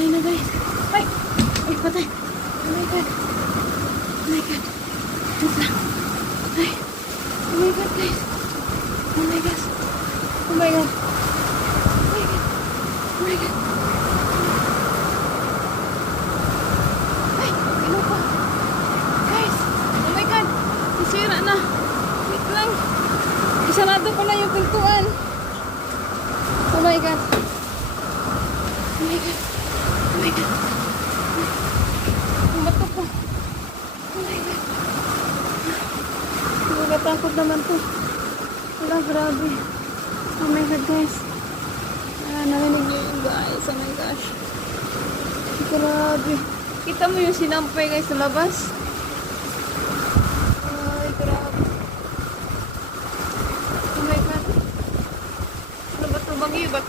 Patay na guys. Ay! Ay, patay. Oh my God. Oh my God. Wait lang. Ay. Oh my God guys. Oh my God. Oh my God. Oh my God. Oh my God. Ay, ano pa? Guys. Oh my God. Isira na. Wait lang. Isarado pala yung pintuan. Oh my God. Oh my God. Oh my God. Ang bato po. Oh my God. Nagatakot naman to. Wala, grabe. Oh my God, guys. Narinig niyo yun, guys. Oh my gosh. Grabe. Kita mo yung sinampay, guys, sa labas.